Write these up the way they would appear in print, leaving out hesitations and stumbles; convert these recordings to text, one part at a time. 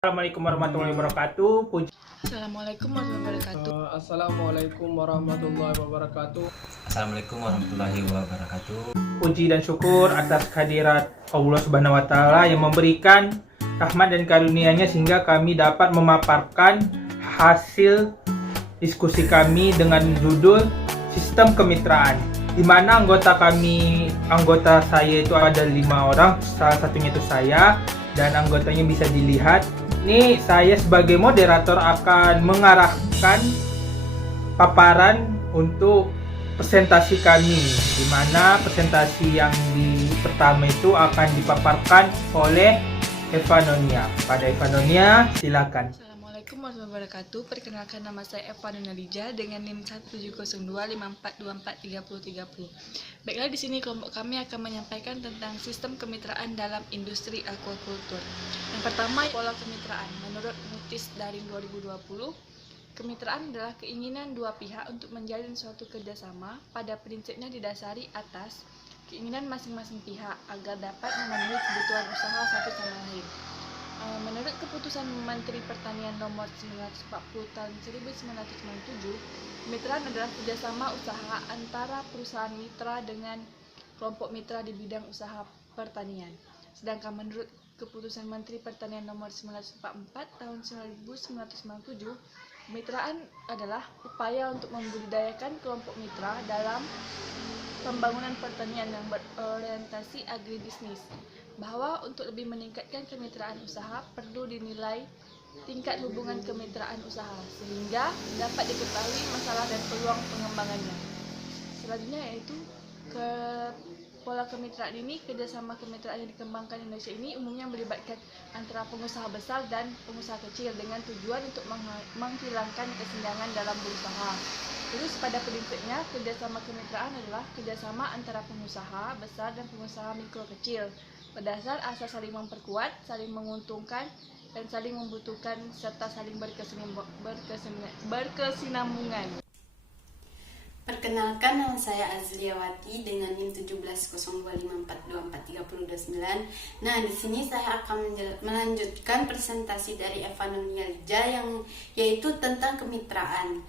Assalamualaikum warahmatullahi wabarakatuh. Assalamualaikum warahmatullahi wabarakatuh. Assalamualaikum warahmatullahi wabarakatuh. Assalamualaikum warahmatullahi wabarakatuh. Puji dan syukur atas kehadirat Allah Subhanahu wa taala yang memberikan rahmat dan karunia-Nya sehingga kami dapat memaparkan hasil diskusi kami dengan judul Sistem Kemitraan, di mana anggota saya itu ada 5 orang, salah satunya itu saya, dan anggotanya bisa dilihat. Ini saya sebagai moderator akan mengarahkan paparan untuk presentasi kami, di mana presentasi yang pertama itu akan dipaparkan oleh Evanonia. Pada Evanonia, silakan. Assalamualaikum warahmatullahi wabarakatuh. Perkenalkan, nama saya Eva Nunalija dengan NIM 1702542433030. Baiklah, di sini kelompok kami akan menyampaikan tentang sistem kemitraan dalam industri aquaculture. Yang pertama, pola kemitraan. Menurut Mutis Daring 2020, kemitraan adalah keinginan dua pihak untuk menjalin suatu kerjasama, pada prinsipnya didasari atas keinginan masing-masing pihak agar dapat memenuhi kebutuhan usaha satu sama lain. Menurut keputusan Menteri Pertanian nomor 940 tahun 1997, kemitraan adalah kerjasama usaha antara perusahaan mitra dengan kelompok mitra di bidang usaha pertanian. Sedangkan menurut keputusan Menteri Pertanian nomor 944 tahun 1997, kemitraan adalah upaya untuk membudidayakan kelompok mitra dalam pembangunan pertanian yang berorientasi agribisnis, bahwa untuk lebih meningkatkan kemitraan usaha perlu dinilai tingkat hubungan kemitraan usaha sehingga dapat diketahui masalah dan peluang pengembangannya. Selanjutnya yaitu pola kemitraan ini, kerjasama kemitraan yang dikembangkan Indonesia ini umumnya melibatkan antara pengusaha besar dan pengusaha kecil dengan tujuan untuk menghilangkan kesenjangan dalam berusaha. Terus pada prinsipnya, kerjasama kemitraan adalah kerjasama antara pengusaha besar dan pengusaha mikro kecil berdasar asas saling memperkuat, saling menguntungkan, dan saling membutuhkan serta saling berkesinambungan. Perkenalkan, nama saya Azliawati dengan NIM 17025424329. Nah, di sini saya akan melanjutkan presentasi dari Evanonia yang yaitu tentang kemitraan.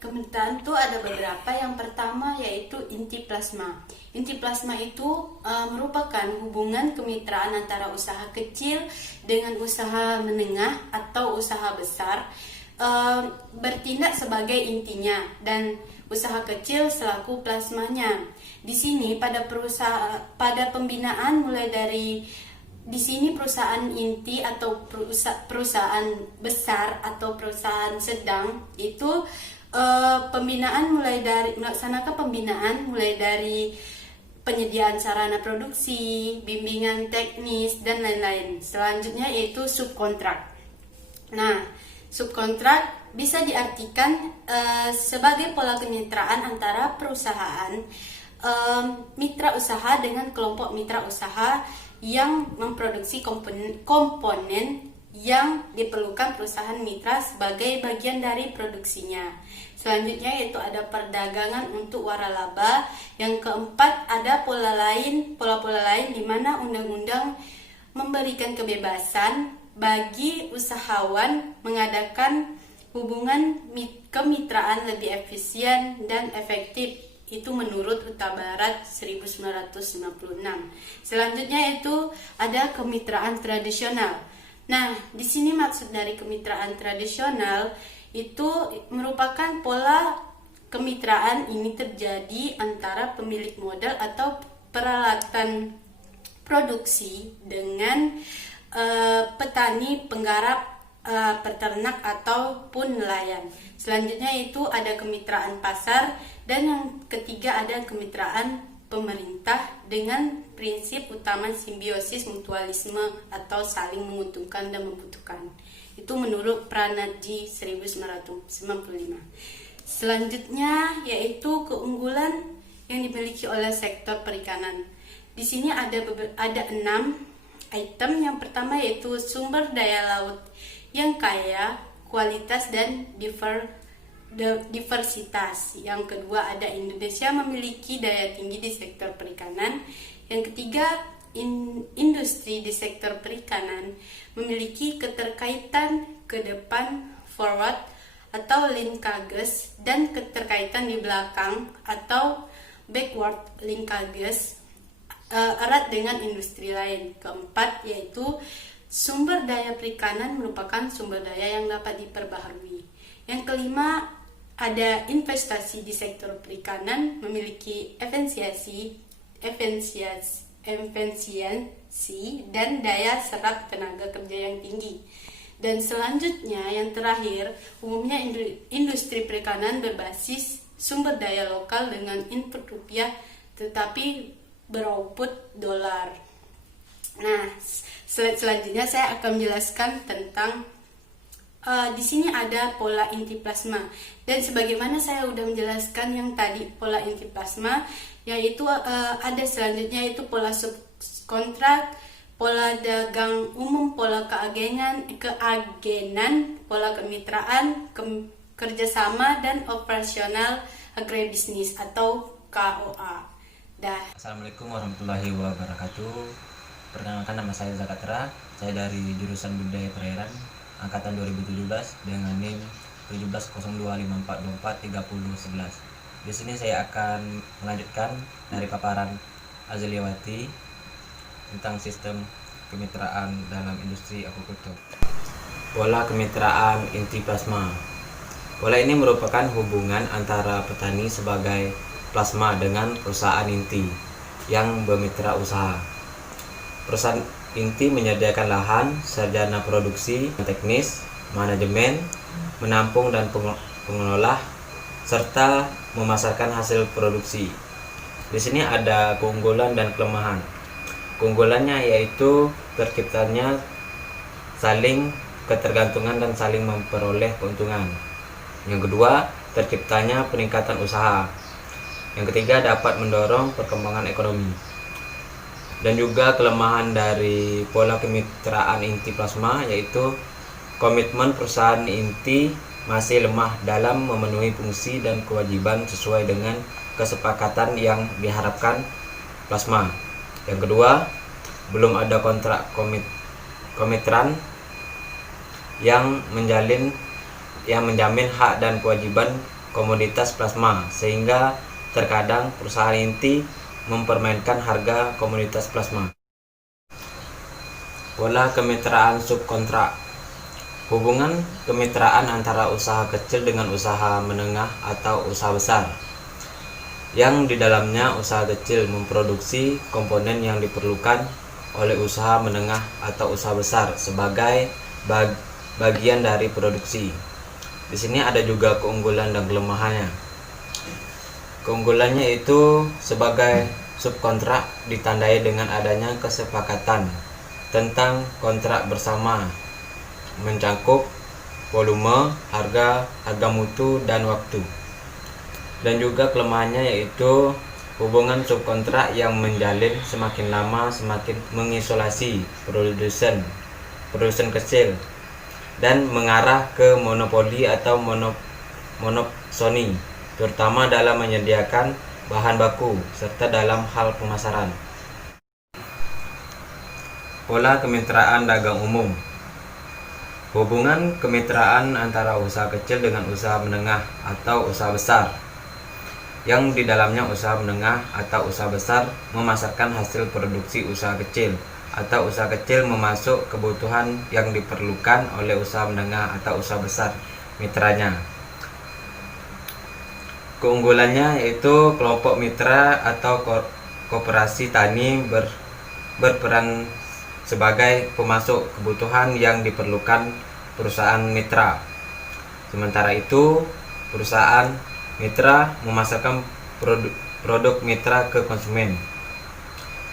Kemitraan itu ada beberapa. Yang pertama yaitu inti plasma. Inti plasma itu merupakan hubungan kemitraan antara usaha kecil dengan usaha menengah atau usaha besar, bertindak sebagai intinya dan usaha kecil selaku plasmanya. Di sini pada pembinaan mulai dari di sini perusahaan inti atau perusahaan besar atau perusahaan sedang itu melaksanakan pembinaan mulai dari penyediaan sarana produksi, bimbingan teknis, dan lain-lain. Selanjutnya yaitu subkontrak. Nah, subkontrak bisa diartikan sebagai pola kemitraan antara perusahaan mitra usaha dengan kelompok mitra usaha yang memproduksi komponen yang diperlukan perusahaan mitra sebagai bagian dari produksinya. Selanjutnya yaitu ada perdagangan untuk waralaba. Yang keempat ada pola-pola lain di mana undang-undang memberikan kebebasan bagi usahawan mengadakan hubungan kemitraan lebih efisien dan efektif. Itu menurut Huta Barat 1956. Selanjutnya itu ada kemitraan tradisional. Nah, di sini maksud dari kemitraan tradisional itu merupakan pola kemitraan ini terjadi antara pemilik modal atau peralatan produksi dengan petani, penggarap, peternak ataupun nelayan. Selanjutnya itu ada kemitraan pasar, dan yang ketiga ada kemitraan pemerintah dengan prinsip utama simbiosis mutualisme atau saling menguntungkan dan membutuhkan. Itu menurut Pranatji 1995. Selanjutnya yaitu keunggulan yang dimiliki oleh sektor perikanan. Di sini ada 6 item. Yang pertama yaitu sumber daya laut yang kaya, kualitas dan diversitas. Yang kedua ada Indonesia memiliki daya tinggi di sektor perikanan. Yang ketiga industri di sektor perikanan memiliki keterkaitan ke depan forward atau linkages dan keterkaitan di belakang atau backward linkages erat dengan industri lain. Keempat yaitu sumber daya perikanan merupakan sumber daya yang dapat diperbaharui. Yang kelima, ada investasi di sektor perikanan memiliki efisiensi dan daya serap tenaga kerja yang tinggi. Dan selanjutnya yang terakhir, umumnya industri perikanan berbasis sumber daya lokal dengan input rupiah tetapi beroutput dolar. Nah, selanjutnya saya akan menjelaskan tentang di sini ada pola inti plasma, dan sebagaimana saya sudah menjelaskan yang tadi pola inti plasma, yaitu ada selanjutnya yaitu pola subkontrak, pola dagang umum, pola keagenan, pola kemitraan, kerjasama dan operasional agribisnis atau KOA. Assalamualaikum warahmatullahi wabarakatuh. Perkenalkan, nama saya Zakatra. Saya dari jurusan Budaya Perairan angkatan 2017 dengan NIM 170254243011. Di sini saya akan melanjutkan dari paparan Azliawati tentang sistem kemitraan dalam industri akuikultur. Pola kemitraan inti plasma. Pola ini merupakan hubungan antara petani sebagai plasma dengan perusahaan inti yang bermitra usaha. Perusahaan inti menyediakan lahan, sarjana produksi, teknis, manajemen, menampung dan pengelola, serta memasarkan hasil produksi. Di sini ada keunggulan dan kelemahan. Keunggulannya yaitu terciptanya saling ketergantungan dan saling memperoleh keuntungan. Yang kedua, terciptanya peningkatan usaha. Yang ketiga, dapat mendorong perkembangan ekonomi. Dan juga kelemahan dari pola kemitraan inti plasma yaitu komitmen perusahaan inti masih lemah dalam memenuhi fungsi dan kewajiban sesuai dengan kesepakatan yang diharapkan plasma. Yang kedua, belum ada kontrak komitran yang menjamin hak dan kewajiban komoditas plasma, sehingga terkadang perusahaan inti mempermainkan harga komoditas plasma. Pola kemitraan subkontrak. Hubungan kemitraan antara usaha kecil dengan usaha menengah atau usaha besar, yang di dalamnya usaha kecil memproduksi komponen yang diperlukan oleh usaha menengah atau usaha besar sebagai bagian dari produksi. Di sini ada juga keunggulan dan kelemahannya. Keunggulannya itu sebagai subkontrak ditandai dengan adanya kesepakatan tentang kontrak bersama, mencakup volume, harga mutu, dan waktu. Dan juga kelemahannya yaitu hubungan subkontrak yang menjalin semakin lama semakin mengisolasi produsen kecil dan mengarah ke monopoli atau monopsoni, terutama dalam menyediakan bahan baku serta dalam hal pemasaran. Pola kemitraan dagang umum. Hubungan kemitraan antara usaha kecil dengan usaha menengah atau usaha besar, yang di dalamnya usaha menengah atau usaha besar memasarkan hasil produksi usaha kecil, atau usaha kecil memasuk kebutuhan yang diperlukan oleh usaha menengah atau usaha besar mitranya. Keunggulannya yaitu kelompok mitra atau koperasi tani berperan sebagai pemasok kebutuhan yang diperlukan perusahaan mitra. Sementara itu, perusahaan mitra memasarkan produk mitra ke konsumen.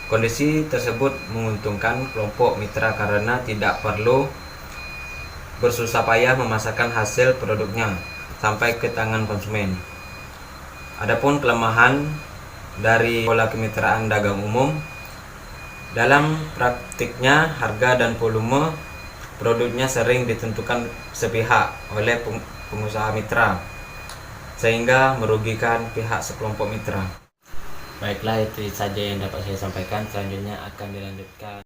Kondisi tersebut menguntungkan kelompok mitra karena tidak perlu bersusah payah memasarkan hasil produknya sampai ke tangan konsumen. Adapun kelemahan dari pola kemitraan dagang umum, dalam praktiknya harga dan volume produknya sering ditentukan sepihak oleh pengusaha mitra, sehingga merugikan pihak sekelompok mitra. Baiklah, itu saja yang dapat saya sampaikan. Selanjutnya akan dilanjutkan.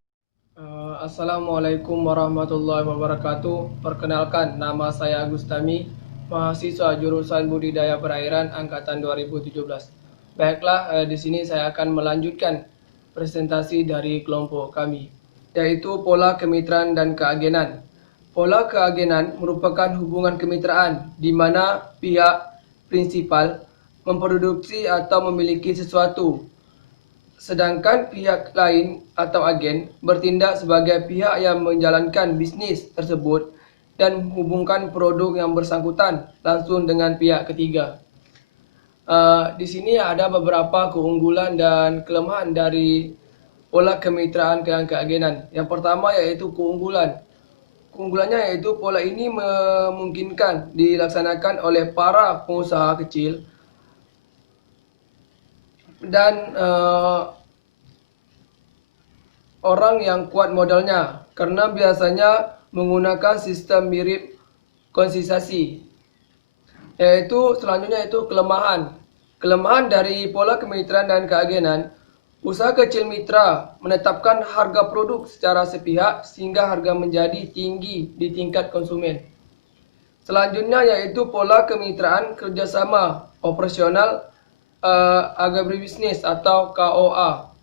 Assalamualaikum warahmatullahi wabarakatuh. Perkenalkan, nama saya Agustami, mahasiswa jurusan Budidaya Perairan angkatan 2017. Baiklah, di sini saya akan melanjutkan presentasi dari kelompok kami, yaitu pola kemitraan dan keagenan. Pola keagenan merupakan hubungan kemitraan di mana pihak prinsipal memproduksi atau memiliki sesuatu, sedangkan pihak lain atau agen bertindak sebagai pihak yang menjalankan bisnis tersebut dan menghubungkan produk yang bersangkutan langsung dengan pihak ketiga. Di sini ada beberapa keunggulan dan kelemahan dari pola kemitraan dan keagenan. Yang pertama yaitu keunggulan. Keunggulannya yaitu pola ini memungkinkan dilaksanakan oleh para pengusaha kecil dan orang yang kuat modalnya, karena biasanya menggunakan sistem mirip konsistensi. Selanjutnya yaitu kelemahan. Kelemahan dari pola kemitraan dan keagenan, usaha kecil mitra menetapkan harga produk secara sepihak sehingga harga menjadi tinggi di tingkat konsumen. Selanjutnya yaitu pola kemitraan kerjasama operasional agribisnis atau KOA.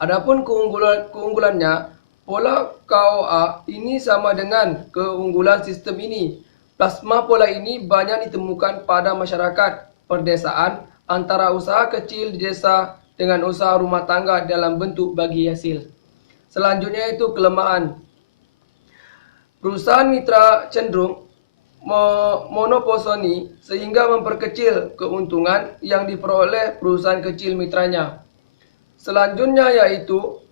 Adapun keunggulannya, pola KOA ini sama dengan keunggulan sistem ini. Plasma pola ini banyak ditemukan pada masyarakat perdesaan antara usaha kecil di desa dengan usaha rumah tangga dalam bentuk bagi hasil. Selanjutnya itu kelemahan. Perusahaan mitra cenderung monoposoni sehingga memperkecil keuntungan yang diperoleh perusahaan kecil mitranya. Selanjutnya yaitu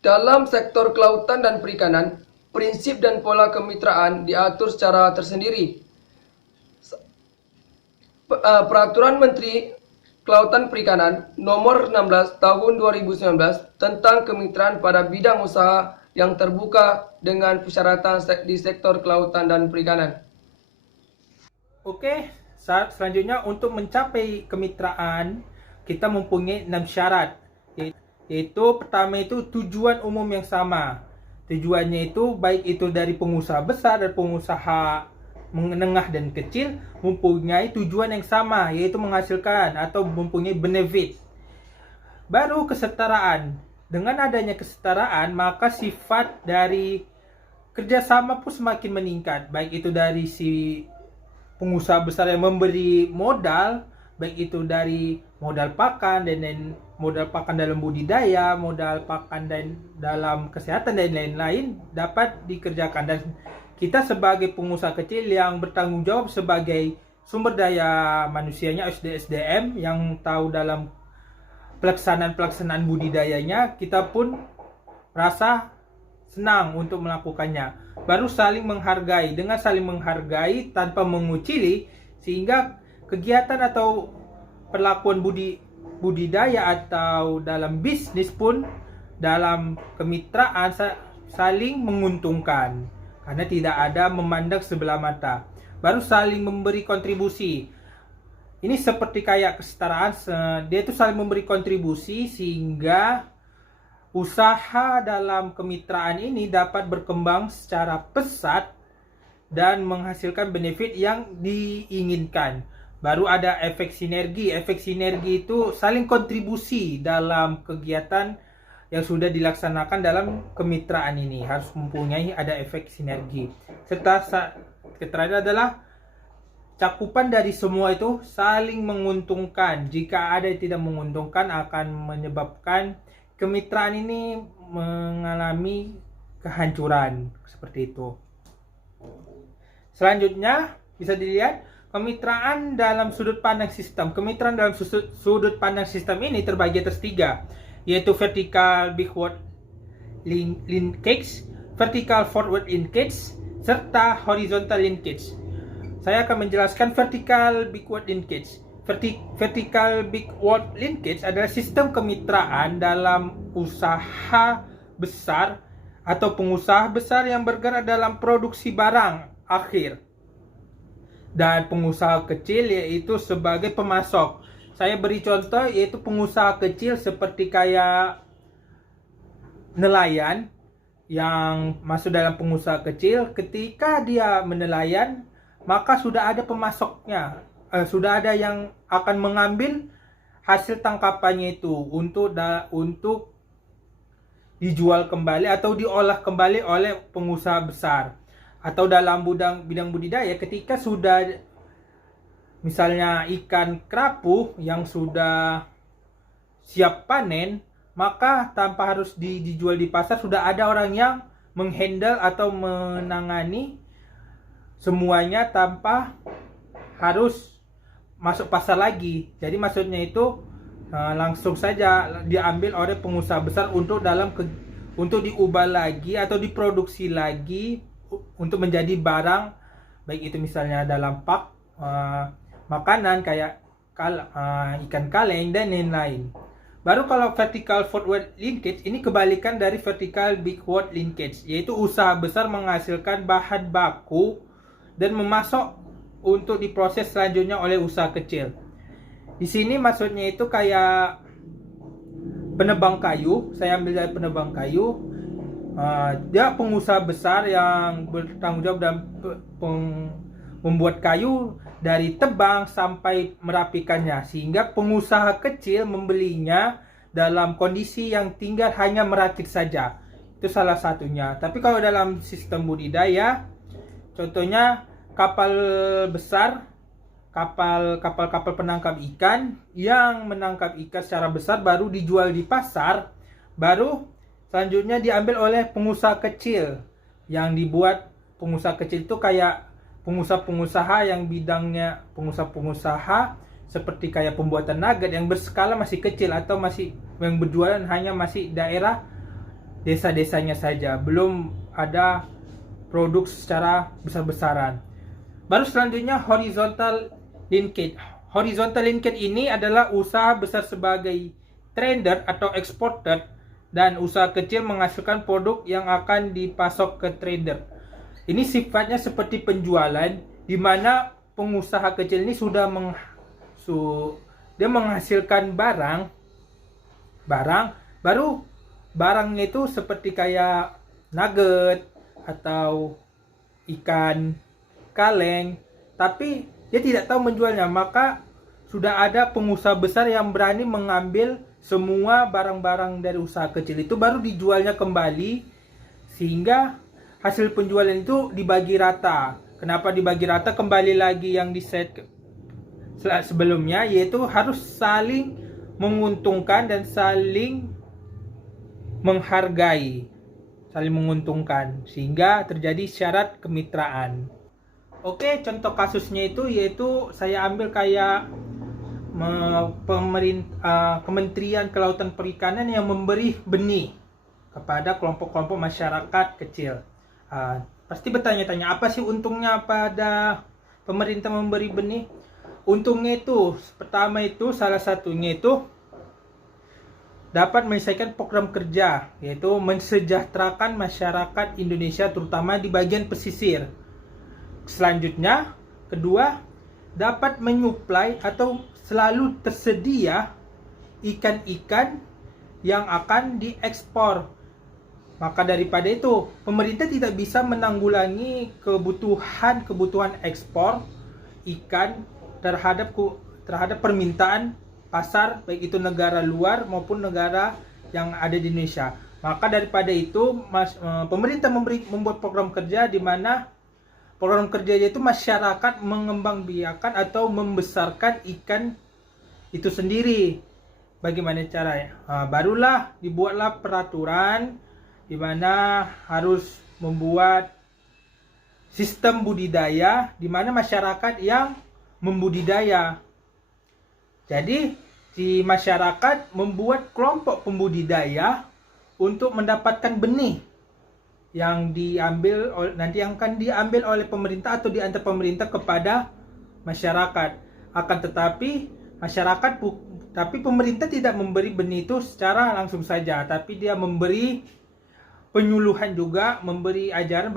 dalam sektor kelautan dan perikanan, prinsip dan pola kemitraan diatur secara tersendiri. Peraturan Menteri Kelautan Perikanan Nomor 16 Tahun 2019 tentang kemitraan pada bidang usaha yang terbuka dengan persyaratan di sektor kelautan dan perikanan. Oke, selanjutnya untuk mencapai kemitraan kita mempunyai 6 syarat. Yaitu pertama itu tujuan umum yang sama. Tujuannya itu baik itu dari pengusaha besar dan pengusaha menengah dan kecil mempunyai tujuan yang sama, yaitu menghasilkan atau mempunyai benefit. Baru kesetaraan. Dengan adanya kesetaraan, maka sifat dari kerjasama pun semakin meningkat. Baik itu dari si pengusaha besar yang memberi modal, baik itu dari modal pakan dan modal pakan dalam budidaya, modal pakan dan dalam kesehatan dan lain-lain dapat dikerjakan. Dan kita sebagai pengusaha kecil yang bertanggung jawab sebagai sumber daya manusianya, SDM yang tahu dalam pelaksanaan budidayanya, kita pun rasa senang untuk melakukannya. Baru saling menghargai. Dengan saling menghargai tanpa mengucili, sehingga kegiatan atau perlakuan budidaya atau dalam bisnis pun dalam kemitraan saling menguntungkan, karena tidak ada memandang sebelah mata. Baru saling memberi kontribusi. Ini seperti kayak kesetaraan, dia itu saling memberi kontribusi sehingga usaha dalam kemitraan ini dapat berkembang secara pesat dan menghasilkan benefit yang diinginkan. Baru ada efek sinergi. Efek sinergi itu saling kontribusi dalam kegiatan yang sudah dilaksanakan dalam kemitraan ini. Harus mempunyai ada efek sinergi. Serta terakhir adalah cakupan dari semua itu saling menguntungkan. Jika ada yang tidak menguntungkan akan menyebabkan kemitraan ini mengalami kehancuran. Seperti itu. Selanjutnya bisa dilihat kemitraan dalam sudut pandang sistem. Kemitraan dalam sudut pandang sistem ini terbagi atas 3, yaitu vertical backward linkage, vertical forward linkage, serta horizontal linkage. Saya akan menjelaskan vertical backward linkage. Vertical backward linkage adalah sistem kemitraan dalam usaha besar atau pengusaha besar yang bergerak dalam produksi barang akhir, dan pengusaha kecil yaitu sebagai pemasok. saya beri contoh yaitu pengusaha kecil seperti kayak nelayan yang masuk dalam pengusaha kecil. Ketika dia menelayan, maka sudah ada pemasoknya, sudah ada yang akan mengambil hasil tangkapannya itu untuk dijual kembali atau diolah kembali oleh pengusaha besar. Atau dalam bidang budidaya, ketika sudah misalnya ikan kerapu yang sudah siap panen, maka tanpa harus dijual di pasar, sudah ada orang yang menghandle atau menangani semuanya tanpa harus masuk pasar lagi. Jadi maksudnya itu langsung saja diambil oleh pengusaha besar untuk diubah lagi atau diproduksi lagi untuk menjadi barang, baik itu misalnya dalam pak makanan kayak ikan kaleng dan lain-lain. Baru kalau vertical forward linkage, ini kebalikan dari vertical backward linkage, yaitu usaha besar menghasilkan bahan baku dan memasok untuk diproses selanjutnya oleh usaha kecil. Di sini maksudnya itu kayak penebang kayu. Saya ambil dari penebang kayu. Dia pengusaha besar yang bertanggung jawab dalam membuat kayu dari tebang sampai merapikannya, sehingga pengusaha kecil membelinya dalam kondisi yang tinggal hanya merakit saja. Itu salah satunya. Tapi kalau dalam sistem budidaya, contohnya kapal besar, kapal penangkap ikan yang menangkap ikan secara besar baru dijual di pasar, baru selanjutnya diambil oleh pengusaha kecil. Yang dibuat pengusaha kecil itu kayak pengusaha-pengusaha yang bidangnya pengusaha-pengusaha seperti kayak pembuatan nugget yang berskala masih kecil atau masih yang berjualan hanya masih daerah desa-desanya saja, belum ada produk secara besar-besaran. Baru selanjutnya horizontal linkage. Horizontal linkage ini adalah usaha besar sebagai trader atau exporter dan usaha kecil menghasilkan produk yang akan dipasok ke trader. Ini sifatnya seperti penjualan, di mana pengusaha kecil ini sudah dia menghasilkan barang, baru barangnya itu seperti kayak nugget atau ikan kaleng, tapi dia tidak tahu menjualnya. Maka sudah ada pengusaha besar yang berani mengambil semua barang-barang dari usaha kecil itu, baru dijualnya kembali, sehingga hasil penjualan itu dibagi rata. Kenapa dibagi rata? Kembali lagi yang di set sebelumnya, yaitu harus saling menguntungkan dan saling menghargai, saling menguntungkan, sehingga terjadi syarat kemitraan. Oke, contoh kasusnya itu yaitu saya ambil kayak Kementerian Kelautan Perikanan yang memberi benih kepada kelompok-kelompok masyarakat kecil. Pasti bertanya-tanya, apa sih untungnya pada pemerintah memberi benih? Untungnya itu, pertama itu salah satunya itu dapat menyelesaikan program kerja, yaitu mensejahterakan masyarakat Indonesia terutama di bagian pesisir. Selanjutnya, kedua, dapat menyuplai atau selalu tersedia ikan-ikan yang akan diekspor. Maka daripada itu, pemerintah tidak bisa menanggulangi kebutuhan ekspor ikan terhadap permintaan pasar, baik itu negara luar maupun negara yang ada di Indonesia. Maka daripada itu, pemerintah membuat program kerja di mana program kerjanya itu masyarakat mengembangbiakan atau membesarkan ikan itu sendiri. Bagaimana caranya? Barulah dibuatlah peraturan di mana harus membuat sistem budidaya di mana masyarakat yang membudidaya. Jadi si masyarakat membuat kelompok pembudidaya untuk mendapatkan benih yang nanti akan diambil oleh pemerintah atau diantar pemerintah kepada masyarakat. Akan tetapi pemerintah tidak memberi benih itu secara langsung saja, tapi dia memberi penyuluhan juga, memberi ajaran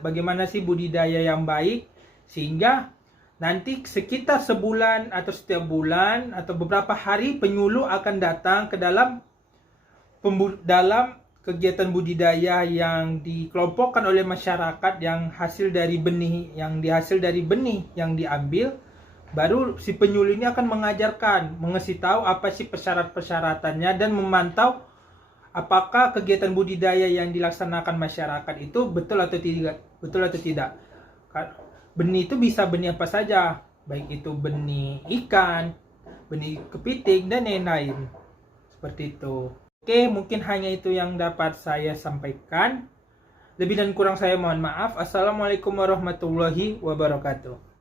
bagaimana sih budidaya yang baik, sehingga nanti sekitar sebulan atau setiap bulan atau beberapa hari penyuluh akan datang ke dalam kegiatan budidaya yang dikelompokkan oleh masyarakat yang hasil dari benih yang diambil. Baru si penyuluh ini akan mengajarkan, mengasih tahu apa sih persyaratan-persyaratannya dan memantau apakah kegiatan budidaya yang dilaksanakan masyarakat itu betul atau tidak. Benih itu bisa benih apa saja, baik itu benih ikan, benih kepiting, dan lain-lain. Seperti itu. Oke, mungkin hanya itu yang dapat saya sampaikan. Lebih dan kurang saya mohon maaf. Assalamualaikum warahmatullahi wabarakatuh.